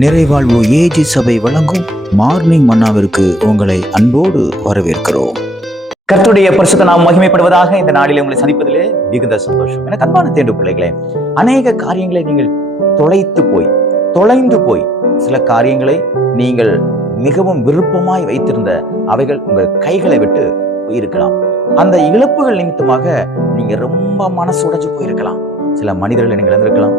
நிறைவாழ்வு AG சபை வழங்கும் morning மன்னாவிற்கு உங்களை அன்போடு வரவேற்கிறோம். கர்த்தருடைய பரிசுத்த நாம் மகிமைப்படுவதாக. இந்த நாளிலே உங்களை சந்திப்பதிலே மிகுந்த சந்தோஷம். என அன்பான தேர்வு பிள்ளைகளே, அநேக காரியங்களை நீங்கள் தொலைந்து போய் சில காரியங்களை நீங்கள் மிகவும் விருப்பமாய் வைத்திருந்த அவைகள் உங்கள் கைகளை விட்டு போயிருக்கலாம். அந்த இழப்புகள் நிமித்தமாக நீங்க ரொம்ப மனசு உடைஞ்சு போயிருக்கலாம். சில மனிதர்களை நீங்க இழந்திருக்கலாம்,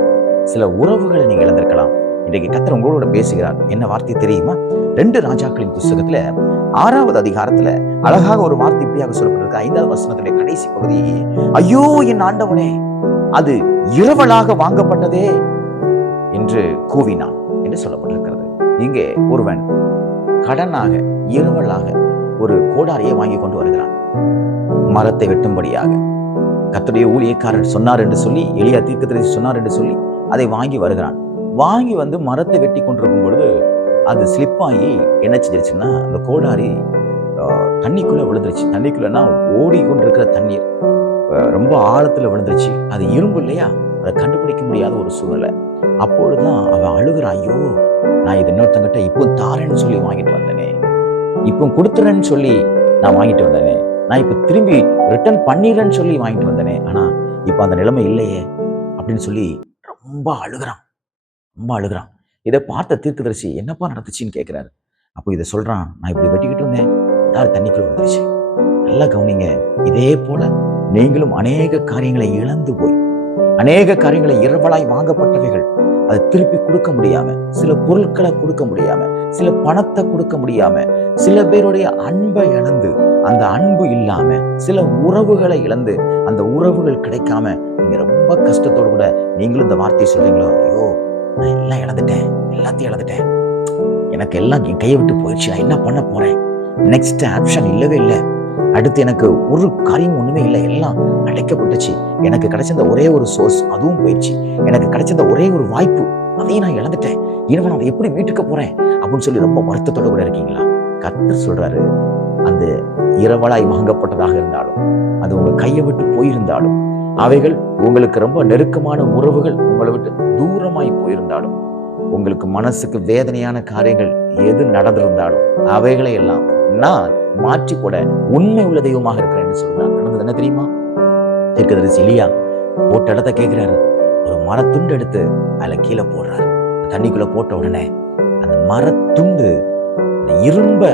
சில உறவுகளை நீங்க இழந்திருக்கலாம். இன்றைக்கு கர்த்தர் உங்களோட பேசுகிறார். என்ன வார்த்தை தெரியுமா? 2 ராஜாக்களின் புஸ்தகத்துல 6வது அதிகாரத்துல அழகாக ஒரு வார்த்தை இப்படியாக சொல்லப்பட்டிருக்கு. 5வது வசனத்துடைய கடைசி பகுதி, ஐயோ என் ஆண்டவனே, அது இரவலாக வாங்கப்பட்டதே என்று கூவினான் என்று சொல்லப்பட்டிருக்கிறது. இங்கே ஒருவன் கடனாக இரவலாக ஒரு கோடாரியை வாங்கி கொண்டு வருகிறான். மரத்தை வெட்டும்படியாக கர்த்தருடைய ஊழியக்காரர் சொன்னார் என்று சொல்லி, எலியா தீர்க்கதரிசி சொன்னார் என்று சொல்லி அதை வாங்கி வருகிறான். வாங்கி வந்து மரத்தை வெட்டி கொண்டிருக்கும் பொழுது அது ஸ்லிப் ஆகி என்ன செஞ்சிருச்சுன்னா, அந்த கோடாரி தண்ணிக்குள்ள விழுந்துருச்சு. தண்ணிக்குள்ளனா ஓடி கொண்டிருக்கிற தண்ணீர் ரொம்ப ஆழத்துல விழுந்துருச்சு. அது இரும்பு இல்லையா, அதை கண்டுபிடிக்க முடியாத ஒரு சூழ்நிலை. அப்பொழுதுதான் அவன் அழுகிறான், ஐயோ நான் இது இன்னொருத்தங்கிட்ட இப்போ தாரேன்னு சொல்லி வாங்கிட்டு வந்தேனே, இப்போ கொடுத்துறேன்னு சொல்லி நான் வாங்கிட்டு வந்தேனே, நான் இப்போ திரும்பி ரிட்டர்ன் பண்ணிடுறேன்னு சொல்லி வாங்கிட்டு வந்தேனே, ஆனா இப்போ அந்த நிலைமை இல்லையே அப்படின்னு சொல்லி ரொம்ப அழுகிறான். இதை பார்த்த தீர்க்கதரிசி என்னப்பா நடந்துச்சுன்னு கேட்கிறாரு. அப்போ இதை சொல்றான், நான் இப்படி வெட்டிக்கிட்டு இருந்தேன், தண்ணிக்குள்ள விழுந்துருச்சு. நல்லா கவனிங்க. இதே போல நீங்களும் அநேக காரியங்களை இழந்து போய், அநேக காரியங்களை இரவலாய் வாங்கப்பட்டவைகள் அதை திருப்பி கொடுக்க முடியாம, சில பொருட்களை கொடுக்க முடியாம, சில பணத்தை கொடுக்க முடியாம, சில பேருடைய அன்பை இழந்து, அந்த அன்பு இல்லாம சில உறவுகளை இழந்து, அந்த உறவுகள் கிடைக்காம நீங்க ரொம்ப கஷ்டத்தோடு கூட நீங்களும் இந்த வார்த்தையை சொல்றீங்களோ, ஐயோ நான் எல்லாம் இழந்துட்டேன், எல்லாத்தையும் இழந்துட்டேன், எனக்கு எல்லாம் என் கையை விட்டு போயிடுச்சு, நான் என்ன பண்ண போறேன், நெக்ஸ்ட் ஆப்ஷன் இல்லவே இல்லை, அடுத்து எனக்கு ஒரு காரியம் ஒண்ணுமே இல்லை, எல்லாம் அடைக்கப்பட்டுச்சு, எனக்கு கிடைச்சிருந்த ஒரே ஒரு சோர்ஸ் அதுவும் போயிடுச்சு, எனக்கு கிடைச்சிருந்த ஒரே ஒரு வாய்ப்பு அதையும் நான் இழந்துட்டேன், இனிமே நான் அதை எப்படி மீட்டுக்க போறேன் அப்படின்னு சொல்லி ரொம்ப வருத்தத்தோட கூட இருக்கீங்களா? கர்த்தர் சொல்றாரு, அந்த இரவலாய் வாங்கப்பட்டதாக இருந்தாலும், அது உங்க கையை விட்டு போயிருந்தாலும், அவைகள் உங்களுக்கு ரொம்ப நெருக்கமான உறவுகள் உங்களை விட்டு தூரமாய் போயிருந்தாலும், உங்களுக்கு மனசுக்கு வேதனையான காரியங்கள் எது நடந்திருந்தாலும், அவைகளை எல்லாம் நான் மாற்றி போட உண்மை உள்ள தெய்வமாக இருக்கிறேன் சொல்றார். நடந்தது என்ன தெரியுமா? தீர்க்கதரிசி எலியா போட்ட இடத்த கேட்கிறாரு. ஒரு மரத்துண்டு எடுத்து அதுல கீழே போடுறாரு. தண்ணிக்குள்ள போட்ட உடனே அந்த மரத்துண்டு அந்த இரும்ப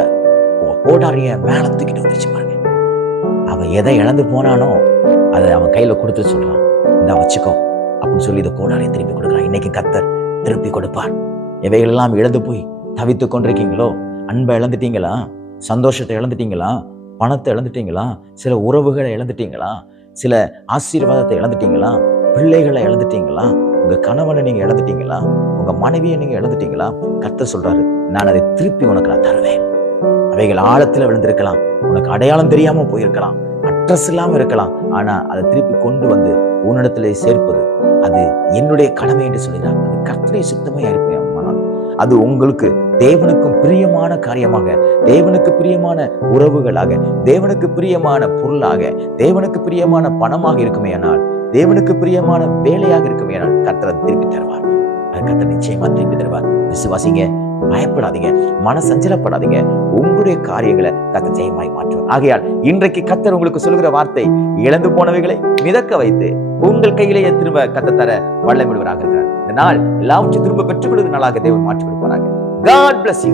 கோடாரிய மேல தூக்கிட்டு வந்துருச்சு பாருங்க. அவன் எதை இழந்து போனானோ அதை அவன் கையில கொடுத்து சொல்றான், இந்த வச்சுக்கோ அப்படின்னு சொல்லி இதை கோடாரியை திருப்பி கொடுக்குறான். இன்னைக்கு கர்த்தர் திருப்பி கொடுப்பார். எவைகள் எல்லாம் இழந்து போய் தவித்து கொண்டிருக்கீங்களோ, அன்பை இழந்துட்டீங்களா, சந்தோஷத்தை இழந்துட்டீங்களா, பணத்தை இழந்துட்டீங்களா, சில உறவுகளை இழந்துட்டீங்களா, சில ஆசீர்வாதத்தை இழந்துட்டீங்களா, பிள்ளைகளை இழந்துட்டீங்களா, உங்க கணவனை நீங்க இழந்துட்டீங்களா, உங்க மனைவியை நீங்க இழந்துட்டீங்களா? கர்த்தர் சொல்றாரு, நான் அதை திருப்பி உனக்கு நான் தருவேன். அவைகள் ஆழத்துல விழுந்திருக்கலாம், உனக்கு அடையாளம் தெரியாம போயிருக்கலாம், அட்ரஸ் இல்லாம இருக்கலாம், ஆனா அதை திருப்பி கொண்டு வந்து உன்னிடத்திலே சேர்ப்பது அது என்னுடைய கடமை என்று சொல்கிறார். அது கர்த்தருடைய சித்தமா இருப்பேன். அது உங்களுக்கு தேவனுக்கும் பிரியமான காரியமாக, தேவனுக்கு பிரியமான உறவுகளாக, தேவனுக்கு பிரியமான பொருளாக, தேவனுக்கு பிரியமான பணமாக இருக்குமே ஆனால், தேவனுக்கு பிரியமான வேலையாக இருக்குமே ஆனால் கர்த்தர் திருப்பி தருவார். கர்த்தர் நிச்சயமா திருப்பி தருவார். விசுவாசிங்க, பயப்படாதீங்க, மனசஞ்சலப்படாதீங்க. உங்களுடைய காரியங்களை கர்த்தர் ஜெயமாய் மாற்றுவார். ஆகையால் இன்றைக்கு கர்த்தர் உங்களுக்கு சொல்கிற வார்த்தை, இழந்து போனவைகளை மிதக்க வைத்து உங்கள் கையிலேயே திரும்ப கர்த்தர் தர வல்லமையுள்ளவராக இருக்கிறார். இந்த நாள் எல்லாவற்றையும் திரும்ப பெற்றுக் கொள்கிற நாளாக தேவன் மாற்றி கொடுப்பாராக. God bless you.